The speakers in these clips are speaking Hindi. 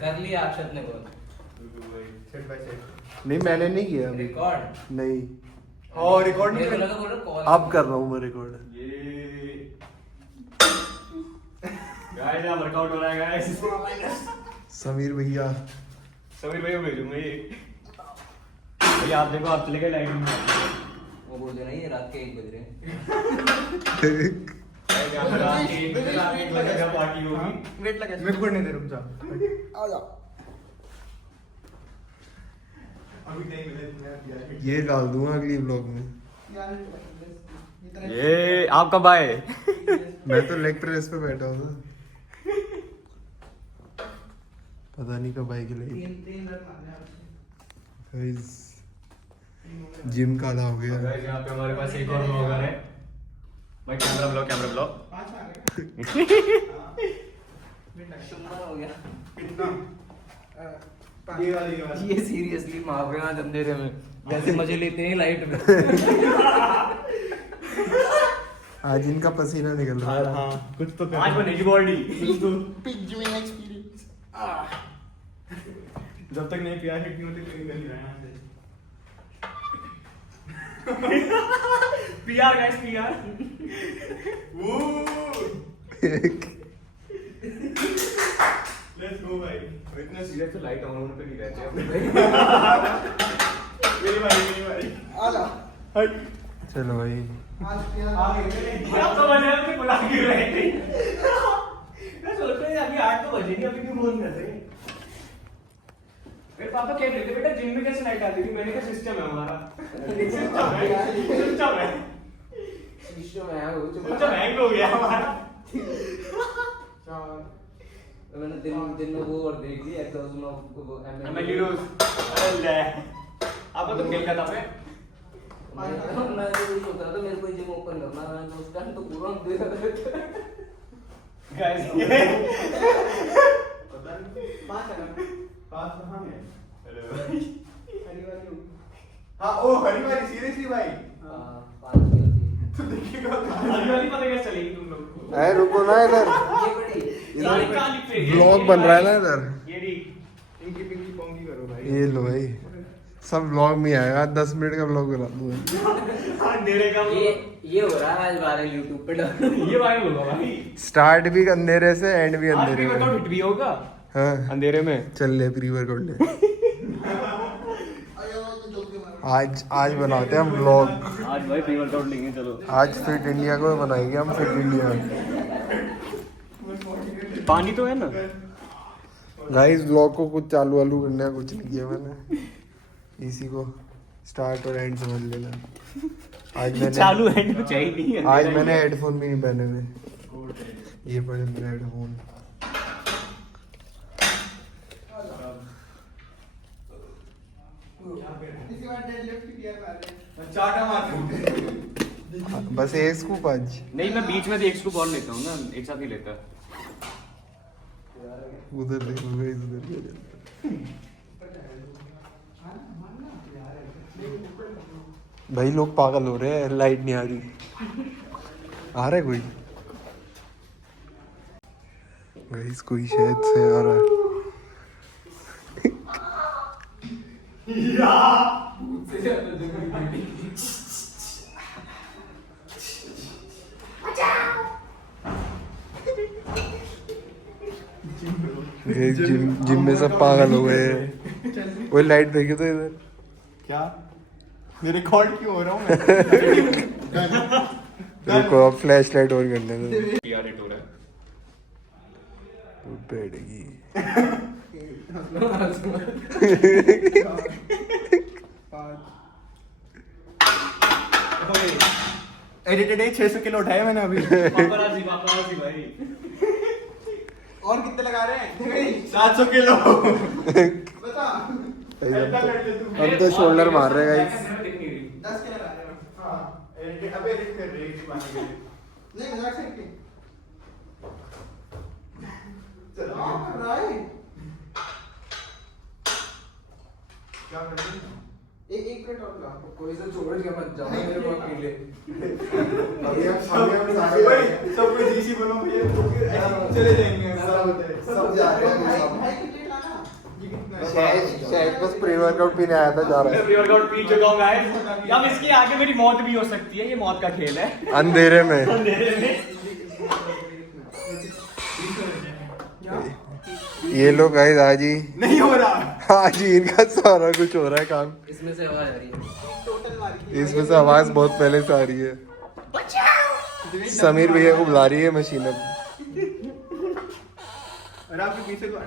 कर लिया अक्षत ने बोल। नहीं मैंने नहीं किया अभी। रिकॉर्ड नहीं। हाँ रिकॉर्ड नहीं मेरे को कर लगा बोल रहा कॉल। अब कर रहा हूँ मैं रिकॉर्ड। ये गाइस यहाँ वर्कआउट हो रहा है गाइस। समीर भैया समीर भाई को भेजूंगा ये। भैया आप देखो आप चले गए लाइट में। वो बोल देना ये रात के 1 बज रहे हैं। रात के 1 बजे का पार्टी होगी। वेट लगा मेरे को नहीं दे रुक जा। आ जा। अभी नहीं मिले। ये डाल दूंगा अगली ब्लॉग में। ये आप कब आए? मैं तो लेग प्रेस पे बैठा हूँ ना। पता नहीं कब आएगी लाइट। गाइस जिम काला हो गया। गाइस यहाँ पे हमारे पास एक और ब्लॉगर है। भाई कैमरा ब्लॉग शुक्र हो गया। ये ये सीरियसली मार रहे हैं अंधेरे में जैसे मजे लेते हैं लाइट में। आज इनका पसीना निकल रहा है। हाँ कुछ तो आज बनेगी बॉडी। पिच में एक्सपीरियंस। जब तक नहीं पिया है क्यों तक निकल ही रहा है यहाँ से। PR guys PR. Let's go भाई। इतना सीरियस तो लाइट ऑन होने पे नहीं रहते अपने मेरी बारी। आ जा। हट चलो भाई। अब तो बजे अपने बुला क्यों रहे थे? मैं सोच रहा हूँ अभी 8 तो बजे नहीं अभी क्यों फोन कर रहे हैं? मेरे पापा कह रहे थे बेटा जिम में कैसे लाइट आती थी? मैंने कहा सिस्टम है हमारा। सिस्टम है सिस्टम हैंग हो गया हमारा। तो मैंने दिन में वो और देख लिया एग्जॉस्ट में वो एमएलई रोज। अरे ले आपको तो खेल का था मैं मैं तो यही सोच रहा था मेरे को जिम ओपन करना है तो उस टाइम तो पूरा दे रहा था। गाइस पता नहीं 5 सेकंड। 5 कहां है? हरी हां ओ हरिवारी सीरियसली भाई। हां 5 की होती तो देखिएगा हरिवारी पता कैसे चलेगी तुम लोग को? अरे रुको ना इधर। है ये बड़ी सारी काली पे ब्लॉग बन रहा है ना इधर। ये री इनकी पिंकी पोंगी करो भाई। ये लो भाई सब ब्लॉग में आएगा। 10 मिनट का ब्लॉग बना दूंगा। अंधेरे का ये हो रहा है आज वायरल YouTube पे डाल। ये वायरल होगा भाई। स्टार्ट भी अंधेरे से एंड भी आज अंधेरे भी में। वर्कआउट हिट भी होगा हाँ अंधेरे में। चल ले प्री वर्कआउट ले। आज बनाते हैं हम ब्लॉग। आज भाई प्री वर्कआउट लेंगे चलो। आज फिट इंडिया को बनाएंगे हम। फिट इंडिया पानी तो है ना। गाइस ब्लॉग को कुछ चालू वालू करने का कुछ नहीं किया मैंने। इसी को स्टार्ट और एंड समझ लेना। आज मैंने चालू एंड में चाहिए नहीं है। आज मैंने हेडफोन भी नहीं पहने हुए। ये पड़े मेरे हेडफोन। इसी बार डेडलिफ्ट किया पहले। चाटा मार। बस एक स्कूप आज। नहीं मैं बीच में से एक स्कूप और लेता हूँ ना एक साथ ही लेता। उधर देखो गाइस उधर क्या चल रहा है। भाई लोग पागल हो रहे हैं। लाइट नहीं आ रही। आ रहा है कोई? गाइस कोई शायद से आ रहा है। जिम में सब पागल हो गए हैं। वो लाइट फेंके तो इधर। क्या मैं रिकॉर्ड क्यों हो रहा हूँ मैं? रुको अब फ्लैश लाइट ऑन करने दो। यार हिट हो रहा है। तो बैठेगी। एडिटेड है 600 किलो उठाए मैंने अभी। पापराजी भाई। और कितने लगा रहे हैं? 700 किलो। बता। अब तो शोल्डर मार रहे हैं गाइस। 10 के लगा रहे हो? हाँ अबे एडिट कर रही है। नहीं मजाक से की। चलो हां कर रहा है। क्या कर रही है? एक मिनट और ला। कोई से छोड़ के मत जाओ मेरे को अकेले। अभी हम सब कोई जीसी बनो भैया चले जाएंगे। सब जा रहे हैं। भाई क्रिकेट लाना शायद बस प्री वर्कआउट पीने आया था, जा रहा मैं है प्री वर्कआउट पी चुका हूँ गाइस। अब इसके आगे मेरी मौत भी हो सकती है, ये मौत का खेल है। अंधेरे में। अंधेरे में। ये लोग गाइस आज ही नहीं हो रहा। आज ही इनका सारा कुछ हो रहा है काम। इसमें से आवाज आ रही है। टोटल मार के इसमें से आवाज बहुत पहले से आ रही है। समीर भैया को बुला रही है मशीन अब। और आपके पीछे को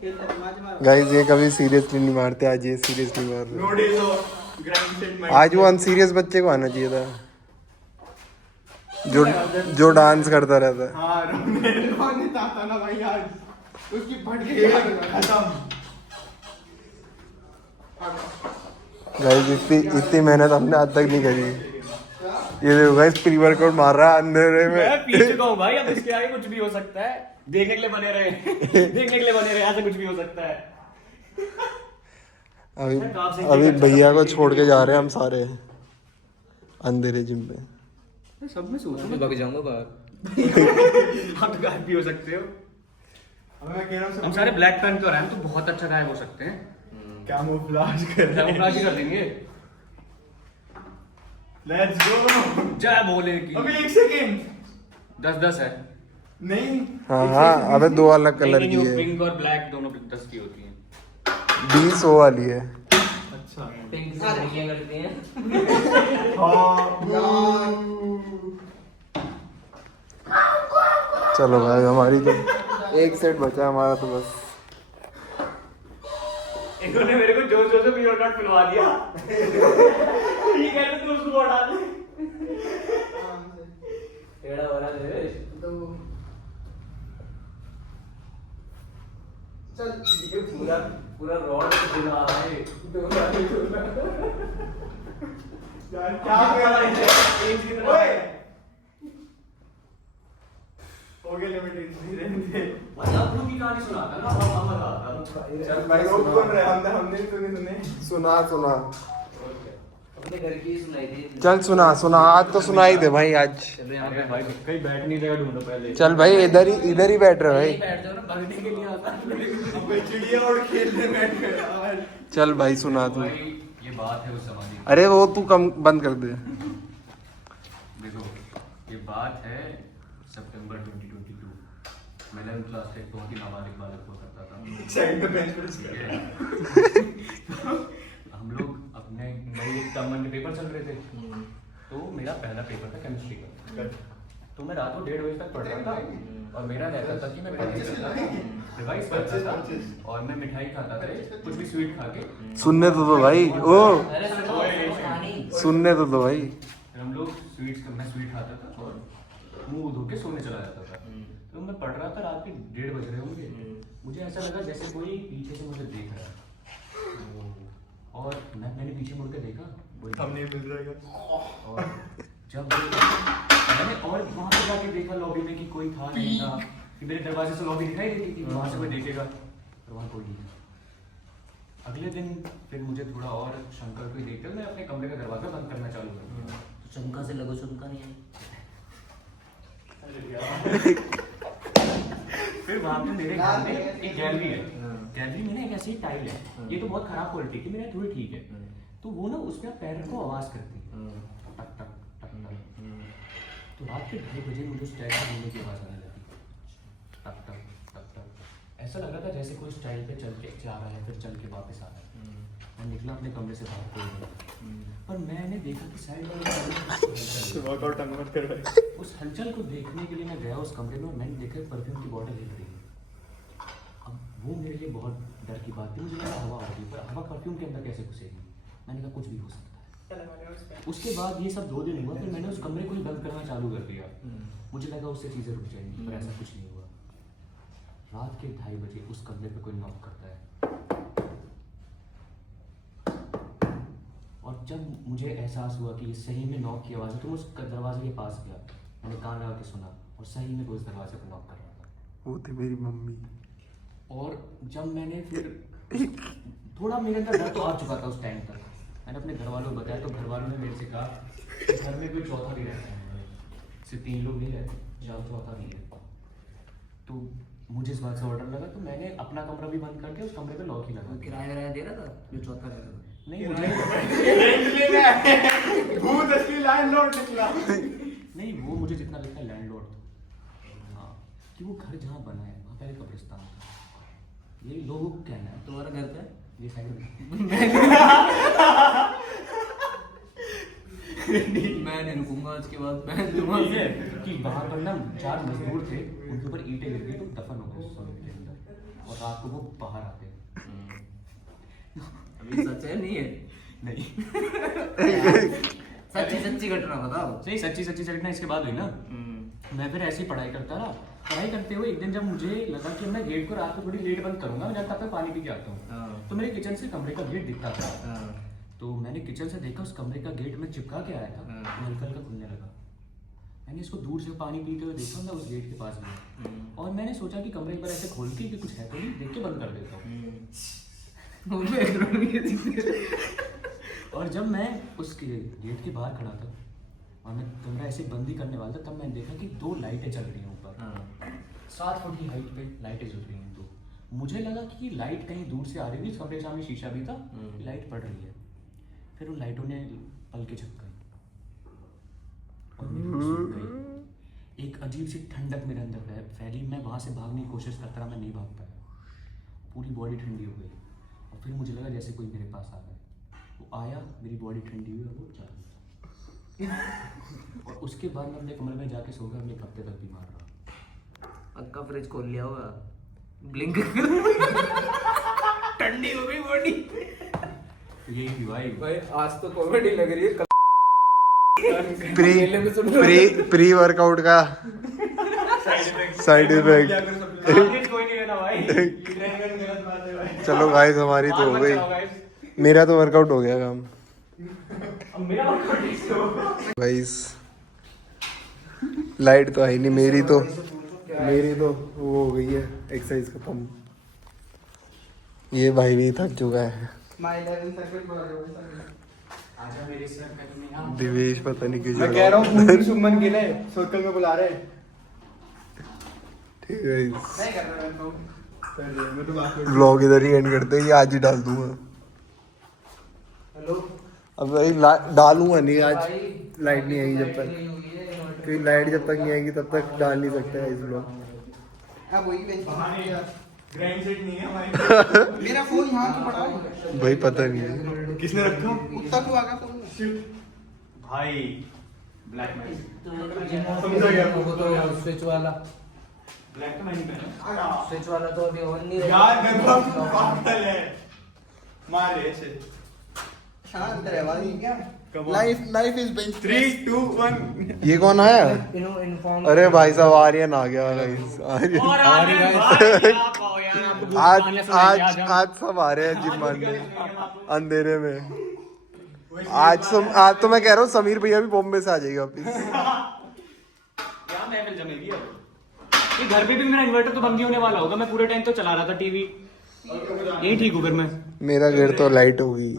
खेलता समाज मार। गाइस ये कभी सीरियसली नहीं मारते, आज ये सीरियसली मार रहे no days off grind set हैं। आज वो अनसीरियस बच्चे को आना चाहिए था, जो डांस करता रहता है। हाँ रोने था ना भाई आज उसकी फट गई खत्म। गाइस इतनी मेहनत हमने आज तक नहीं करी। ये देखो गाइस प्री वर्कआउट मार रहा है अंधेरे मैं में। पी चुका हूँ भाई, अब इसके आगे कुछ भी हो सकता है। देखने के लिए बने रहे। देखने के लिए बने रहे, ऐसा कुछ भी हो सकता है। अभी भैया को छोड़ के जा रहे हैं हम सारे अंधेरे जिम पे। सब में सोचो मैं भाग जाऊंगा बाहर। आप तो गायब भी हो सकते हो। अब मैं कह रहा हूँ हम सारे ब्लैक पैंट तो हैं, तो बहुत अच्छा गायब हो सकते हैं। कैमोफ्लेज कर रहे हैं। कैमोफ्लेज ही कर देंगे। Let's go. जय भोले की। अभी 1 सेकंड 10-10 है। नहीं हाँ हाँ, अबे दो अलग कलर की है। पिंक और ब्लैक दोनों 10 की होती है। 20 वो वाली है। अच्छा पिंक से लड़कियां करती हैं। चलो भाई हमारी तो एक सेट बचा है हमारा तो बस। इन्होंने मेरे को जोर जोर से प्री वर्कआउट पिलवा दिया। ये कहते तू उसको हटा दे। टेढ़ा हो रहा है देवेश। तो चल ये पूरा पूरा रॉड दिला रहा है। यार क्या कर रहा है ओए हो गया लिमिटेड धीरे धीरे। मतलब ब्लू की कहानी सुनाता ना, हम मजा आता। चल भाई रोक कौन रहे हमने सुने सुना अपने घर की ही सुनाई थी। चल सुना आज तो सुना ही दे भाई आज। चलो यहाँ अरे पे भाई कहीं बैठने की जगह ढूंढो पहले। चल भाई इधर ही बैठ रहे यहीं भाई। बैठ जाओ ना, भागने के लिए आता है। अब चिड़िया और खेलने बैठ गया। चल भाई सुना तू। भाई ये बात है उस जमाने की। अरे वो तू कम बंद कर दे। देखो ये बात है सितंबर 2022। मैं 11th क्लास का एक बहुत ही नाबालिग बालक हुआ करता था। साइड में बेंच पर ठीक है। हम लोग अपने नए टर्म के पेपर चल रहे थे, तो मेरा पहला पेपर था केमिस्ट्री का। तो मैं रात को 1:30 बजे तक पढ़ रहा था और मेरा रहता था कि मैं रिवाइज करता था और मैं मिठाई खाता था, कुछ भी स्वीट खा के। सुनने तो दो भाई। ओ अरे सुनो कहानी। सुनने तो दो भाई। फिर हम लोग मैं स्वीट खाता था और मुंह धो के सोने चला जाता था। तो मैं पढ़ रहा था, रात के 1:30 बज रहे होंगे। मुझे ऐसा लगा जैसे कोई पीछे से मुझे देख रहा है और मैंने पीछे मुड़ के देखा, हमने मिल जाएगा। और जब मैंने और वहां पे जाके देखा लॉबी में कि कोई था नहीं था, कि मेरे दरवाजे से लॉबी दिखाई देती थी, वहां से कोई देखेगा, पर वहां कोई नहीं था। अगले दिन फिर मुझे थोड़ा और शंका को देखकर मैं अपने कमरे का दरवाजा बंद करना चालू कर दिया। तो चमका से लगो, चमका नहीं है। फिर वहां पे मेरे घर में एक गैलरी है। गैलरी में ना एक ऐसी टाइल है, ये तो बहुत खराब क्वालिटी की, मेरा थोड़ी ठीक है। तो वो ना उसमें पैर को आवाज करती है, टक टक टक टक। तो रात के 2:30 बजे मुझे उस टाइल पे घूमने की आवाज आने लगी, टक टक टक टक। ऐसा लग रहा था जैसे कोई स्टाइल पे चल के जा रहा है, फिर चल के वापस आ रहा है। मैं निकला अपने कमरे से बाहर, कोई नहीं। पर मैंने देखा कि साइड वाले वर्कआउट मत कर भाई। उस हलचल को देखने के लिए मैं गया उस कमरे में और मैंने देखा परफ्यूम की बॉटल हिल रही है। अब वो मेरे लिए बहुत डर की बात थी, मुझे लगा हवा होगी, पर हवा परफ्यूम के अंदर कैसे घुसेगी। मैंने कहा कुछ भी हो सकता है। उसके बाद ये सब 2 दिन हुआ, फिर मैंने उस कमरे को ही बंद करना चालू कर दिया। मुझे लगा उससे चीज़ें रुक जाएंगी, पर ऐसा कुछ नहीं हुआ। रात के 2:30 बजे उस कमरे पे कोई नॉक करता है और जब मुझे एहसास हुआ कि ये सही में नॉक की आवाज़ है, तो मैं उस दरवाजे के पास गया। मैंने कान लगा के सुना और सही में कोई उस दरवाजे पर नॉक कर रहा था। वो थी मेरी मम्मी। और जब मैंने फिर थोड़ा मेरे अंदर डर तो आ चुका था उस टाइम तक, मैंने अपने घर वालों को बताया, तो घर वालों ने मेरे से कहा कि घर में कोई चौथा भी रहता है, सिर्फ 3 लोग नहीं रहते, चौथा भी है। तो मुझे इस बात से ऑर्डर लगा तो मैंने अपना कमरा भी बंद करके उस कमरे पे लॉक ही लगा दिया। किराया विराया दे रहा था जो चौथा रहता था? नहीं मुझे भूत असली लैंडलॉर्ड निकला। नहीं वो मुझे जितना लगता है लैंडलॉर्ड था। हाँ कि वो घर जहाँ बना है वहाँ पहले कब्रिस्तान था। ये लोगों को कहना है। तुम्हारा घर पे? ये साइड में मैं नहीं रुकूंगा आज के बाद। मैं दूंगा ठीक है कि वहाँ पर ना 4 मजदूर थे, उनके ऊपर ईंटें गिर गई तो दफन हो गए उस समय के अंदर, और रात को वो बाहर आते हैं। अभी सच है नहीं है? नहीं सच्ची सच्ची घटना बताओ। सही सच्ची घटना इसके बाद हुई ना। मैं फिर ऐसी पढ़ाई करता रहा। पढ़ाई करते हुए एक दिन जब मुझे लगा कि मैं गेट को रात को थोड़ी लेट बंद करूंगा, मैं तब तक पानी पी के आता हूँ, तो मेरे किचन से कमरे का गेट दिखता था। तो मैंने किचन से देखा उस कमरे का गेट में चिपका के आया था, हल्का हल्का खुलने लगा। मैंने इसको दूर से पानी पीते हुए देखा, मैं उस गेट के पास गया और मैंने सोचा कि कमरे पर ऐसे खोल के कि कुछ है तो नहीं, देख के बंद कर देता हूँ। और जब मैं उसके गेट के बाहर खड़ा था और मैं कमरा ऐसे बंद ही करने वाला था, तब मैंने देखा कि 2 लाइटें चल रही हैं ऊपर। 7 फुट की हाइट पे लाइटें जल रही हैं 2। मुझे लगा कि लाइट कहीं दूर से आ रही थी, कमरे के सामने शीशा भी था, लाइट पड़ रही है। फिर उन लाइटों ने पलके झपकाई और मेरी होश उड़ गई। एक अजीब सी ठंडक मेरे अंदर फैली। मैं वहाँ से भागने की कोशिश करता रहा, मैं नहीं भाग पाया। पूरी बॉडी ठंडी हो गई और फिर मुझे लगा जैसे कोई मेरे पास आ गया। वो आया, मेरी बॉडी ठंडी हुई और वो चला गया। और उसके बाद मैं अपने कमरे में जाके सो गया। मैं 1 हफ्ते तक बीमार रहा। पक्का फ्रिज खोल लिया होगा, ब्लिंक ठंडी हो गई बॉडी। यही थी भाई। भाई आज तो कॉमेडी लग रही है। प्री वर्कआउट का साइड इफेक्ट। कोई नहीं लेना भाई। चलो गाइस हमारी तो हो गई, मेरा तो वर्कआउट हो गया काम। अब मेरा गाइस लाइट तो आई नहीं, मेरी तो वो हो गई है, एक्सरसाइज खत्म। ये भाई भी थक चुका है। माय 11 सर्किट बोला दो। आजा मेरे सर्कल में आ। दिवेश पता नहीं क्यों मैं कह रहा हूँ पूरी सुमन के लिए सर्कल में बुला रहे हैं। ठीक है नहीं कर रहा मैं तो कर रहा मैं तो बात कर। व्लॉग इधर ही एंड करते हैं, ये आज ही डाल दूंगा। हेलो अब भाई डालूंगा नहीं आज, लाइट नहीं आएगी जब तक, क्योंकि लाइट जब तक नहीं आएगी तब तक डाल नहीं सकते हैं इस व्लॉग। अब वही बेंच ग्राइंड सेट नहीं है हमारे। मेरा फोन यहाँ क्यों पड़ा है? भाई पता नहीं है किसने रखा? कुत्ता क्यों आ गया फोन में? भाई ब्लैक मैजिक। समझा गया। वो तो स्विच वाला, ब्लैक तो मैंने पहना। स्विच वाला तो अभी ऑन नहीं यार मैं बहुत पागल है। मार ऐसे शांत रह भाई। क्या लाइफ इज बेंच 3 2 1। ये कौन आया? इन्फॉर्म। अरे भाई साहब आर्यन आ गया गाइस। आज सब आ रहे हैं जिम मारने अंधेरे में। आज तो मैं कह रहा हूँ समीर भैया भी बॉम्बे से आ जाएगा वापिस। क्या महफिल जमेगी अब। ये घर पे भी मेरा इन्वर्टर तो बंद ही होने वाला होगा। मैं पूरे टाइम तो चला रहा था टीवी। यही ठीक हूँ फिर मैं। मेरा घर तो लाइट होगी।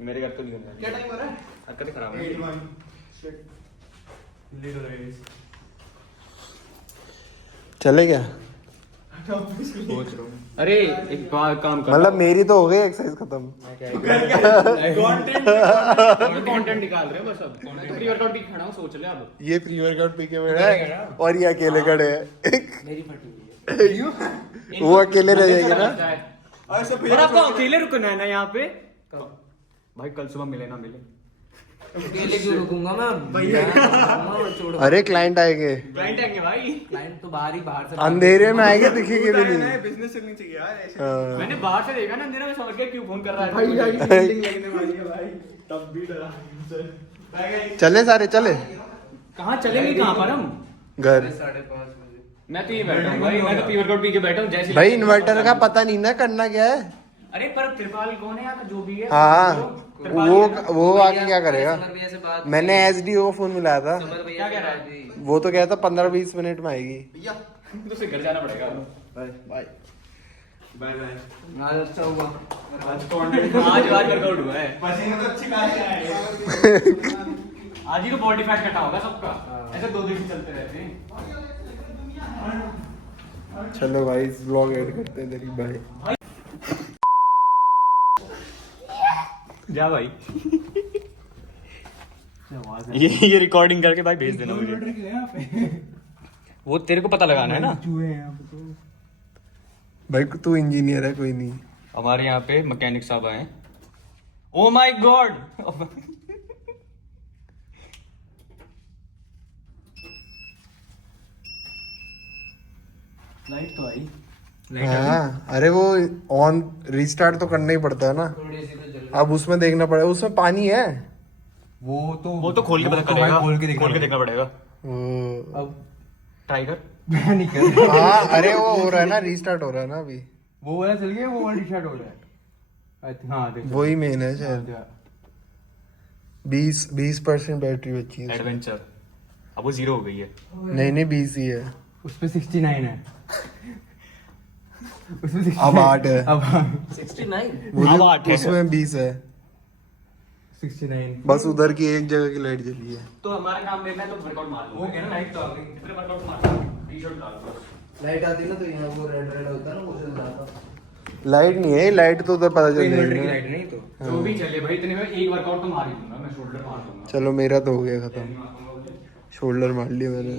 मेरे घर तो नहीं होने क्या टाइम हो रहा है? हरकतें खराब है। 81 लीडर है। चले क्या? सोच रहा हूँ। अरे एक काम कर। मतलब मेरी तो हो गई एक्सरसाइज खत्म। कंटेंट निकाल रहे हो बस। अब प्री वर्कआउट भी खड़ा हूँ, सोच ले अब। ये प्री वर्कआउट पी के बैठा है और ये अकेले खड़े हैं। मेरी फटी हुई है। वो अकेले रह जाएंगे ना। और आपको अकेले रुकना है ना यहाँ पे। भाई कल सुबह मिले ना मिले। अकेले क्यों रुकूंगा मैं? छोड़। अरे क्लाइंट आएंगे, क्लाइंट आएंगे भाई। क्लाइंट तो बाहर से अंधेरे में आएंगे, दिखेंगे भी नहीं। बिजनेस चलनी चाहिए यार ऐसे। हाँ। मैंने बाहर से देखा ना अंधेरा में, समझ गया क्यों फोन कर रहा है भाई मुझे। आगे बिल्डिंग लगने वाली है भाई। तब भी डरा। चले सारे चले कहाँ चलेंगे, कहाँ पर हम? घर। 5:30 बजे। मैं तो ये बैठा हूँ भाई। मैं तो प्री वर्कआउट पी के बैठा हूँ जैसे। भाई इन्वर्टर का पता नहीं ना करना क्या है। अरे पर त्रिपाल कौन है यहाँ का, जो भी है। हाँ त्रिपाल वो ही है ना? वो आगे क्या करेगा? समर भैया से बात। मैंने SDO को फोन मिलाया था, समर भैया क्या कह रहा है? से बात हुई। वो तो कहता 15-20 मिनट में आएगी। भैया तो उसे घर जाना पड़ेगा। Bye bye bye bye. आज अच्छा हुआ। आज वर्कआउट हुआ है। पसीने तो अच्छी खासी आए। आज ही तो बॉडी फैट कटा होगा सबका। ऐसे 2 दिन चलते रहते हैं। चलो भाई व्लॉग एड करते हैं तेरी बाय। जा भाई ये रिकॉर्डिंग करके भाई भेज देना मुझे। वो तेरे को पता लगाना है ना। भाई तू इंजीनियर है कोई नहीं। हमारे यहाँ पे मैकेनिक साहब आए। Oh my God. लाइट तो आई। हाँ अरे वो ऑन रीस्टार्ट तो करना ही पड़ता है ना। थोड़ी सी तो जल अब उसमें देखना पड़ेगा, उसमें पानी है। वो तो खोल के पता करेगा। खोल के देखना पड़ेगा। अब टाइगर। हाँ अरे वो हो रहा है ना, रीस्टार्ट हो रहा है ना अभी। वो वाला चल गया, वो वाला रिस्टार्ट हो रहा है। हाँ देख वही मेन है शायद। 20% बैटरी बची है। एडवेंचर। अब वो 0 हो गई है। नहीं 20 ही है। उस पे 69 है। उसमें 69 अब 8 है। अब 69 अब 8 है। उसमें 20 है। 69 बस उधर की एक जगह की लाइट जली है। तो हमारा काम देखना है तो वर्कआउट मार लो। वो क्या ना लाइट तो आ गई। फिर वर्कआउट मार। टी-शर्ट डाल दो। लाइट आती ना तो यहाँ वो रेड रेड होता है ना, वो जल जाता। लाइट नहीं है, लाइट तो उधर पता चल इन्वर्टर की जाएगी लाइट नहीं तो जो भी चले भाई, इतने में एक वर्कआउट तो मार ही दूंगा मैं। शोल्डर मार दूंगा। चलो मेरा तो हो गया खत्म। शोल्डर मार लिया मैंने।